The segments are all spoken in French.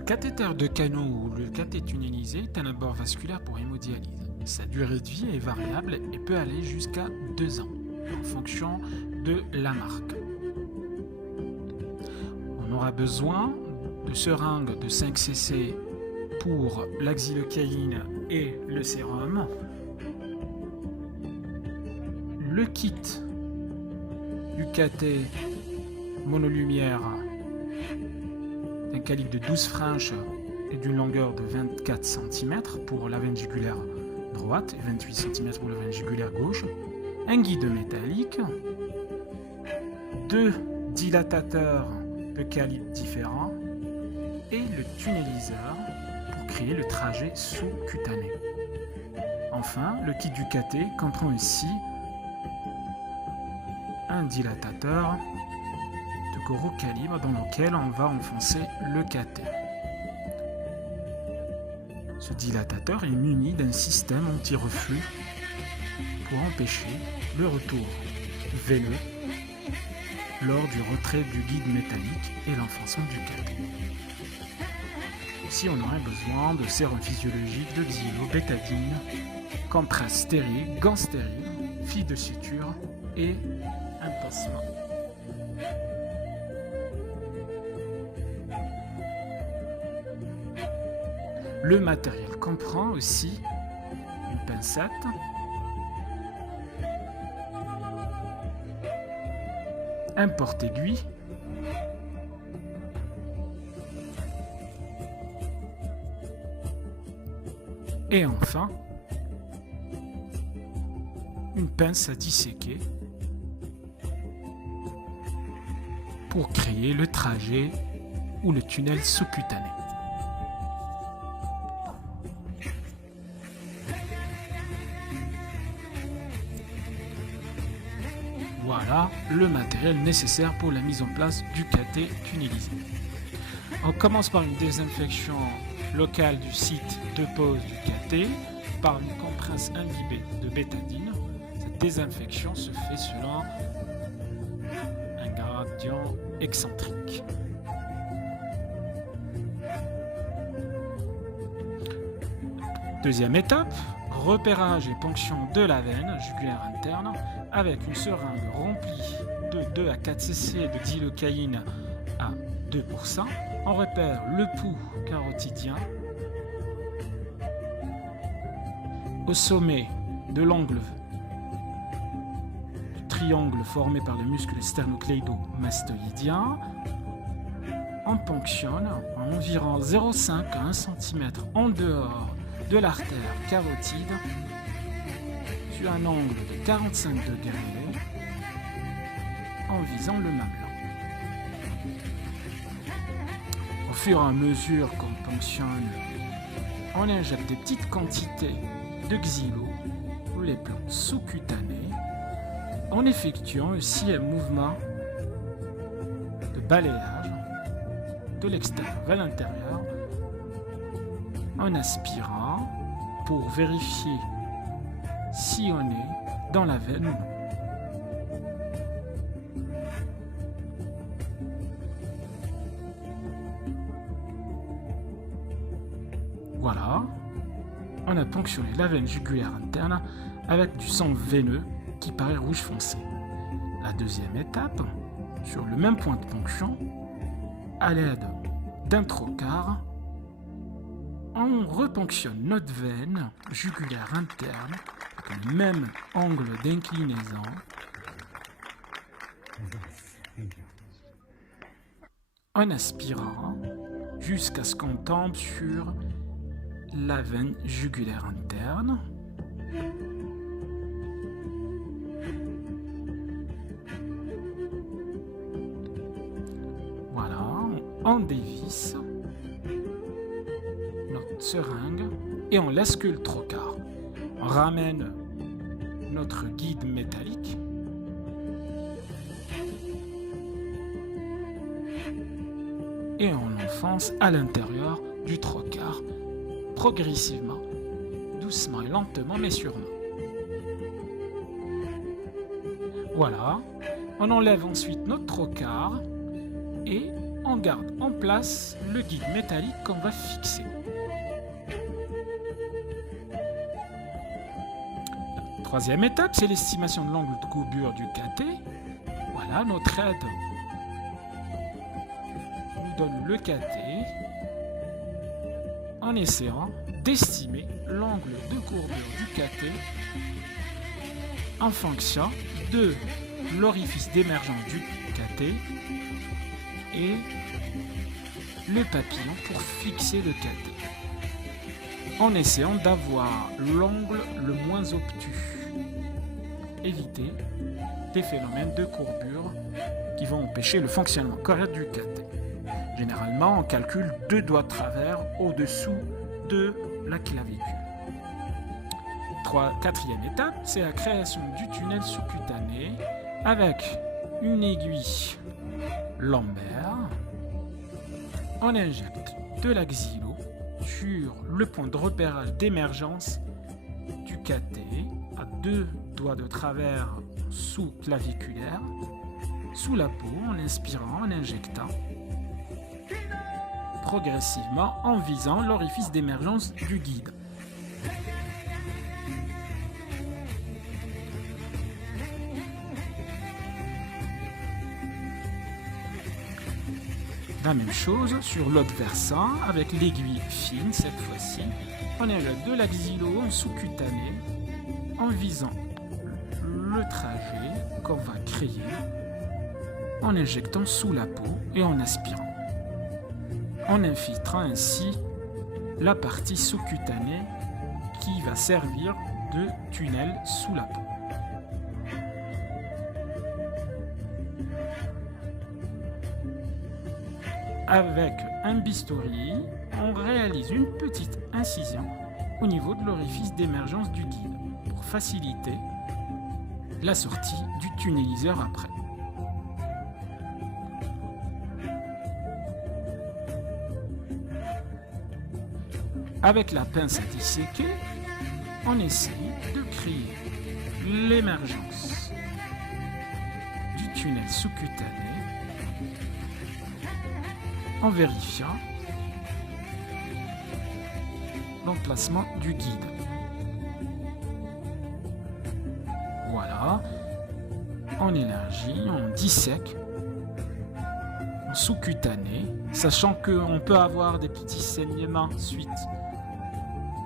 Le cathéter de Canot ou le cathé tunnelisé est un abord vasculaire pour hémodialyse. Sa durée de vie est variable et peut aller jusqu'à 2 ans, en fonction de la marque. On aura besoin de seringues de 5 cc pour la xylocaïne et le sérum. Le kit du cathé monolumière d'un calibre de 12 franches et d'une longueur de 24 cm pour la veine jugulaire droite et 28 cm pour la veine jugulaire gauche, un guide métallique, 2 dilatateurs de calibres différents et le tunneliseur pour créer le trajet sous-cutané. Enfin, le kit du cathé comprend aussi un dilatateur de gros calibre dans lequel on va enfoncer le cathé. Ce dilatateur est muni d'un système anti-reflux pour empêcher le retour veineux lors du retrait du guide métallique et l'enfoncement du cathé. Ici, on aurait besoin de sérum physiologique, de xylo, bétadine, compresse stérile, gants stériles, fil de suture et un pansement. Le matériel comprend aussi une pincette, un porte-aiguille, et enfin une pince à disséquer pour créer le trajet ou le tunnel sous-cutané. Voilà le matériel nécessaire pour la mise en place du cathé tunnelisé. On commence par une désinfection locale du site de pose du cathé par une compresse imbibée de bétadine. Cette désinfection se fait selon un gradient excentrique. Deuxième étape, repérage et ponction de la veine jugulaire interne avec une seringue remplie de 2 à 4 cc de xylocaïne à 2%. On repère le pouls carotidien au sommet de l'angle du triangle formé par le muscle sternocleido-mastoïdien. On ponctionne à environ 0,5 à 1 cm en dehors de l'artère carotide sur un angle de 45 degrés en visant le mamelon. Au fur et à mesure qu'on ponctionne, on injecte des petites quantités de xylo ou les plans sous-cutanés en effectuant aussi un mouvement de balayage de l'extérieur vers l'intérieur en aspirant pour vérifier si on est dans la veine ou non. Voilà, on a ponctionné la veine jugulaire interne avec du sang veineux qui paraît rouge foncé. La deuxième étape, sur le même point de ponction, à l'aide d'un trocar, on reponctionne notre veine jugulaire interne avec le même angle d'inclinaison en aspirant jusqu'à ce qu'on tombe sur la veine jugulaire interne. Voilà, on dévisse notre seringue et on laisse que le trocar. On ramène notre guide métallique et on enfonce à l'intérieur du trocar progressivement, doucement et lentement mais sûrement. Voilà, on enlève ensuite notre trocar et on garde en place le guide métallique qu'on va fixer. La troisième étape, c'est l'estimation de l'angle de courbure du KT. Voilà, notre aide nous donne le KT en essayant d'estimer l'angle de courbure du KT en fonction de l'orifice d'émergence du KT et le papillon pour fixer le KT, en essayant d'avoir l'angle le moins obtus. Éviter des phénomènes de courbure qui vont empêcher le fonctionnement correct du KT. Généralement, on calcule 2 doigts de travers au-dessous de la clavicule. Quatrième étape, c'est la création du tunnel sous-cutané avec une aiguille lombaire. On injecte de la xylo sur le point de repérage d'émergence du KT à 2 doigts de travers sous-claviculaire, sous la peau, en inspirant, en injectant progressivement en visant l'orifice d'émergence du guide. La même chose sur l'autre versant avec l'aiguille fine cette fois-ci. On injecte de la xylo en sous-cutané en visant le trajet qu'on va créer en injectant sous la peau et en aspirant, en infiltrant ainsi la partie sous-cutanée qui va servir de tunnel sous la peau. Avec un bistouri, on réalise une petite incision au niveau de l'orifice d'émergence du guide pour faciliter la sortie du tunneliseur après. Avec la pince à disséquer, on essaye de créer l'émergence du tunnel sous-cutané en vérifiant l'emplacement du guide. Voilà, on élargit, on dissèque, on sous-cutané, sachant qu'on peut avoir des petits saignements suite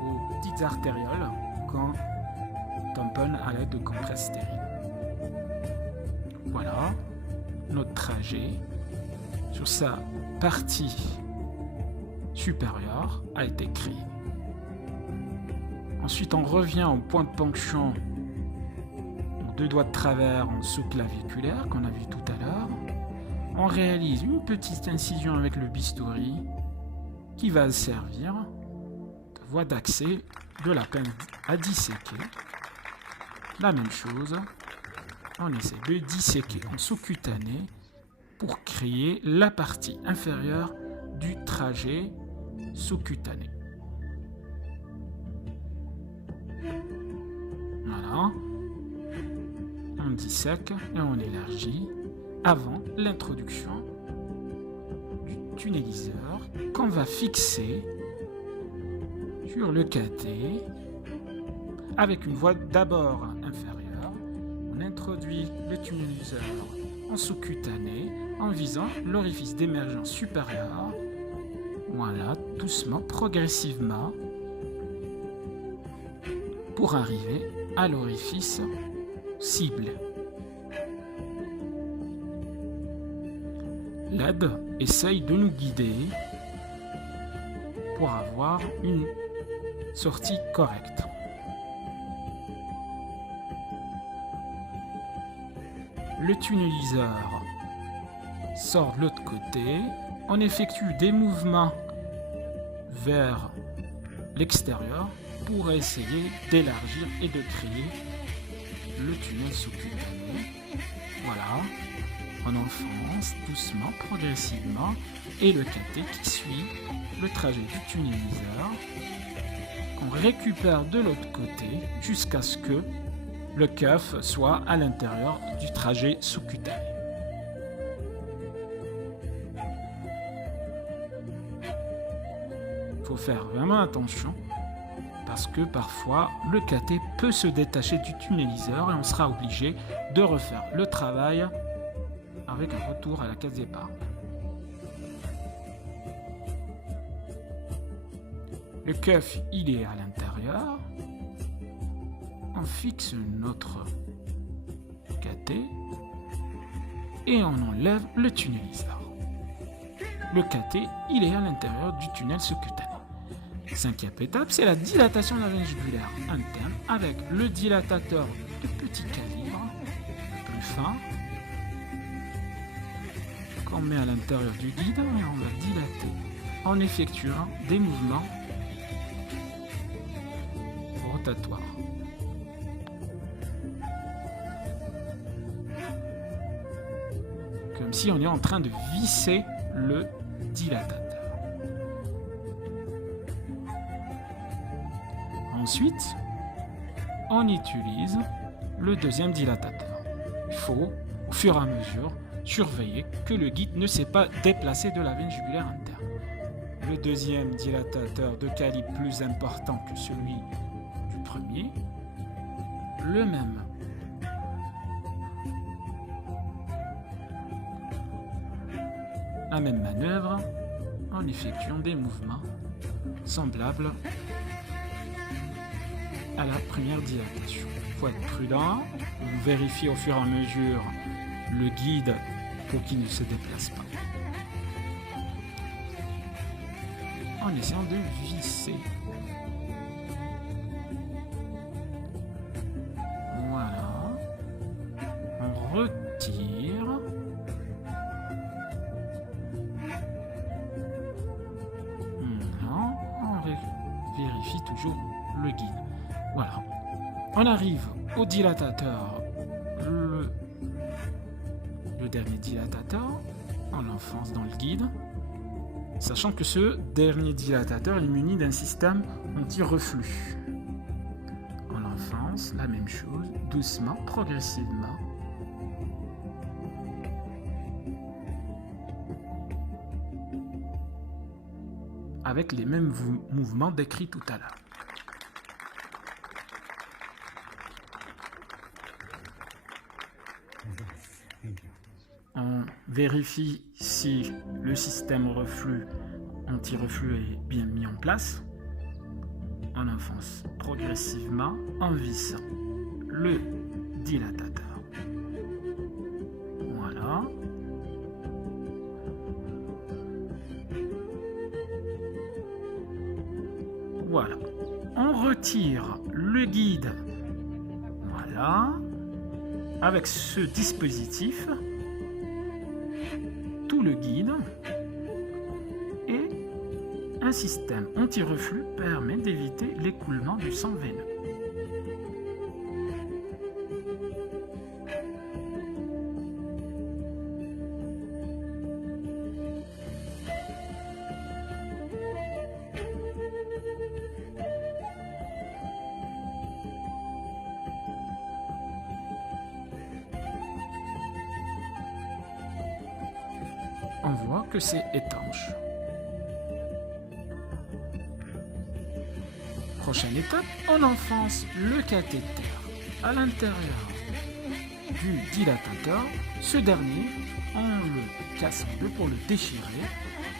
aux petites artérioles quand on tamponne à l'aide de compresses stériles. Voilà, notre trajet sur sa partie supérieure a été créée. Ensuite, on revient au point de ponction aux 2 doigts de travers en sous-claviculaire qu'on a vu tout à l'heure. On réalise une petite incision avec le bistouri qui va servir de voie d'accès de la pince à disséquer. La même chose, on essaie de disséquer en sous-cutané pour créer la partie inférieure du trajet sous-cutané. Voilà, on dissèque et on élargit avant l'introduction du tunneliseur qu'on va fixer sur le KT avec une voie d'abord inférieure. On introduit le tunneliseur en sous-cutané en visant l'orifice d'émergence supérieur. Voilà, doucement, progressivement, pour arriver à l'orifice cible. L'aide essaye de nous guider pour avoir une sortie correcte. Le tunneliseur sort de l'autre côté. On effectue des mouvements vers l'extérieur pour essayer d'élargir et de créer le tunnel sous-cutané. Voilà, on enfonce doucement, progressivement, et le KT qui suit le trajet du tunneliseur, qu'on récupère de l'autre côté jusqu'à ce que le keuf soit à l'intérieur du trajet sous-cutané. Il faut faire vraiment attention parce que parfois le cathé peut se détacher du tunneliseur et on sera obligé de refaire le travail avec un retour à la case départ. Le cuff, il est à l'intérieur. On fixe notre cathé et on enlève le tunneliseur. Le cathé, il est à l'intérieur du tunnel sous-cutané. Cinquième étape, c'est la dilatation de la veine jugulaire interne avec le dilatateur de petit calibre, plus fin, qu'on met à l'intérieur du guide et on va dilater en effectuant des mouvements rotatoires. Comme si on est en train de visser le dilatateur. Ensuite, on utilise le deuxième dilatateur. Il faut, au fur et à mesure, surveiller que le guide ne s'est pas déplacé de la veine jugulaire interne. Le deuxième dilatateur de calibre plus important que celui du premier, le même. La même manœuvre en effectuant des mouvements semblables à la première dilatation. Il faut être prudent, on vérifie au fur et à mesure le guide pour qu'il ne se déplace pas. En essayant de visser. Voilà. On retire. Non, on vérifie toujours le guide. Voilà. On arrive au dilatateur, le dernier dilatateur, on l'enfonce dans le guide, sachant que ce dernier dilatateur est muni d'un système anti-reflux. On l'enfonce, la même chose, doucement, progressivement. Avec les mêmes mouvements décrits tout à l'heure. On vérifie si le système anti-reflux est bien mis en place. On enfonce progressivement en vissant le dilatateur. Voilà. Voilà. On retire le guide. Voilà. Avec ce dispositif, tout le guide et un système anti-reflux permet d'éviter l'écoulement du sang veineux. On voit que c'est étanche. Prochaine étape, on enfonce le cathéter à l'intérieur du dilatateur. Ce dernier, on le casse en deux pour le déchirer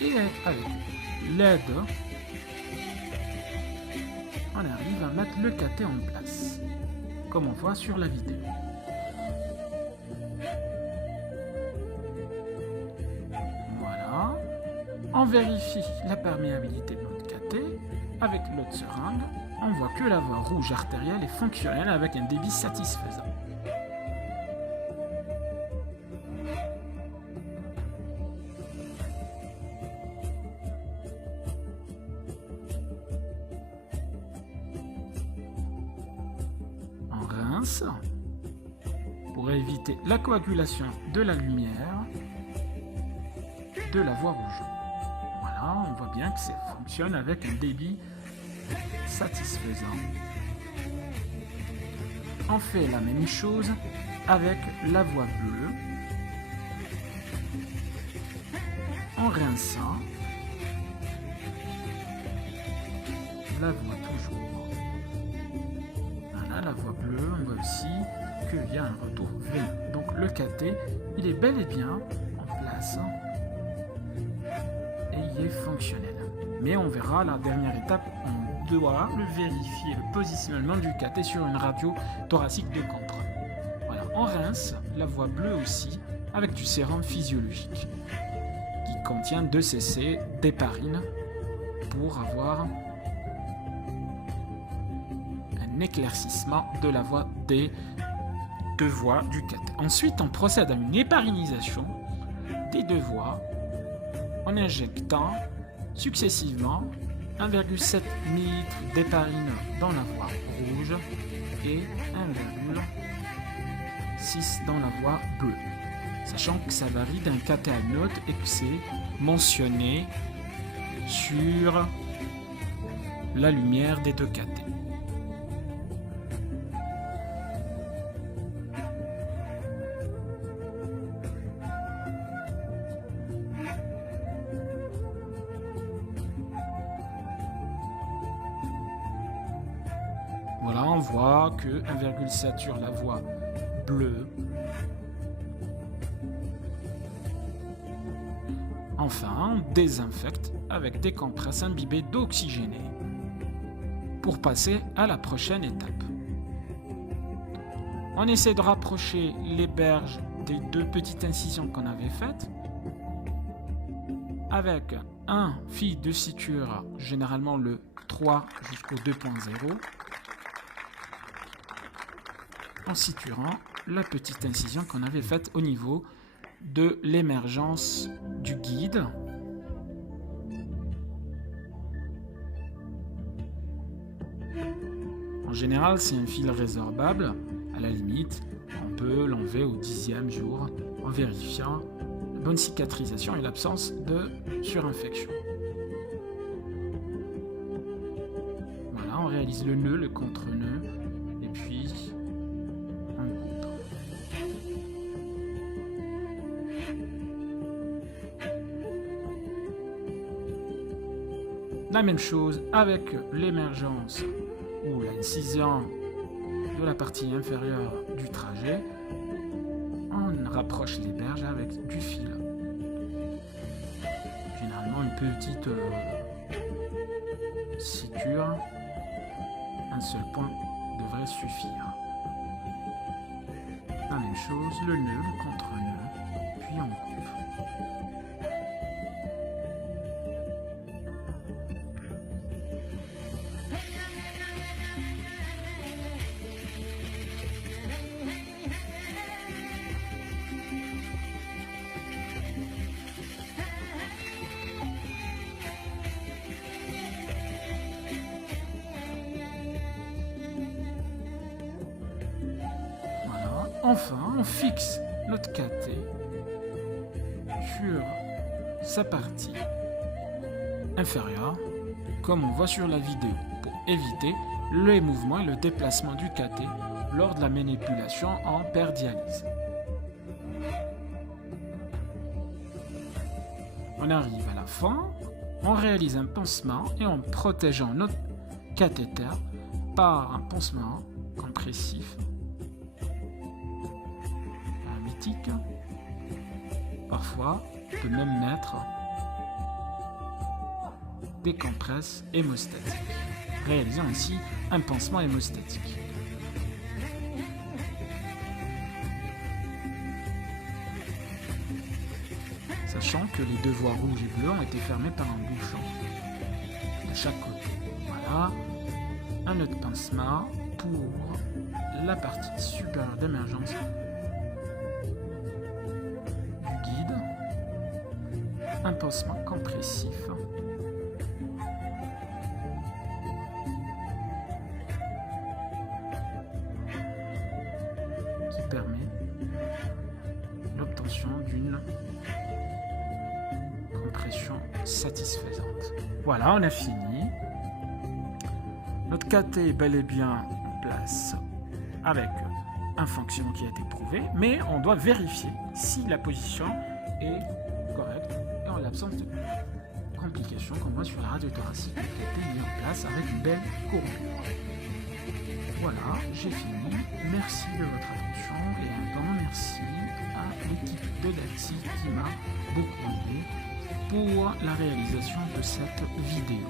et avec l'aide, on arrive à mettre le cathé en place, comme on voit sur la vidéo. On vérifie la perméabilité de notre cathé. Avec l'autre seringue, on voit que la voie rouge artérielle est fonctionnelle avec un débit satisfaisant. On rince pour éviter la coagulation de la lumière de la voie rouge. Voilà, on voit bien que ça fonctionne avec un débit satisfaisant. On fait la même chose avec la voie bleue en rinçant la voie toujours. Voilà, la voie bleue, on voit aussi qu'il y a un retour V. Donc le KT, il est bel et bien en place et il est fonctionnel. Mais on verra la dernière étape, on doit le vérifier, le positionnement du KT sur une radio thoracique de contrôle. Voilà, on rince la voie bleue aussi avec du sérum physiologique qui contient 2 cc d'héparine pour avoir un éclaircissement de la voie des 2 voies du KT. Ensuite, on procède à une héparinisation des 2 voies en injectant successivement 1,7 ml d'héparine dans la voie rouge et 1,6 dans la voie bleue. Sachant que ça varie d'un KT à une autre et que c'est mentionné sur la lumière des 2 KT. Voilà, on voit que 1,7 sur la voie bleue. Enfin, on désinfecte avec des compresses imbibées d'eau oxygénée pour passer à la prochaine étape. On essaie de rapprocher les berges des 2 petites incisions qu'on avait faites avec un fil de suture, généralement le 3 jusqu'au 2.0, en suturant la petite incision qu'on avait faite au niveau de l'émergence du guide. En général, c'est un fil résorbable. À la limite, on peut l'enlever au 10e jour en vérifiant la bonne cicatrisation et l'absence de surinfection. Voilà, on réalise le nœud, le contre-nœud, et puis on coudre. La même chose avec l'émergence ou l'incision de la partie inférieure du trajet. On rapproche les berges avec du fil. Généralement une petite suture, un seul point devrait suffire. La même chose, le nœud, le contre-nœud, puis on coupe. Enfin, on fixe notre KT sur sa partie inférieure, comme on voit sur la vidéo, pour éviter les mouvements et le déplacement du KT lors de la manipulation en perdialyse. On arrive à la fin, on réalise un pansement et en protégeant notre cathéter par un pansement compressif hermétique. Parfois, on peut même mettre des compresses hémostatiques, réalisant ainsi un pansement hémostatique. Sachant que les 2 voies rouges et bleues ont été fermées par un bouchon de chaque côté. Voilà, un autre pansement pour la partie supérieure d'émergence du guide, un pansement compressif qui permet l'obtention d'une compression satisfaisante. Voilà, on a fini. Notre KT est bel et bien en place avec un fonctionnement qui a été prouvé, mais on doit vérifier si la position est correcte et en l'absence de complications qu'on voit sur la radio thoracique qui a été mise en place avec une belle courbure. Voilà, j'ai fini. Merci de votre attention et un grand merci à l'équipe de Daxi qui m'a beaucoup aidé pour la réalisation de cette vidéo.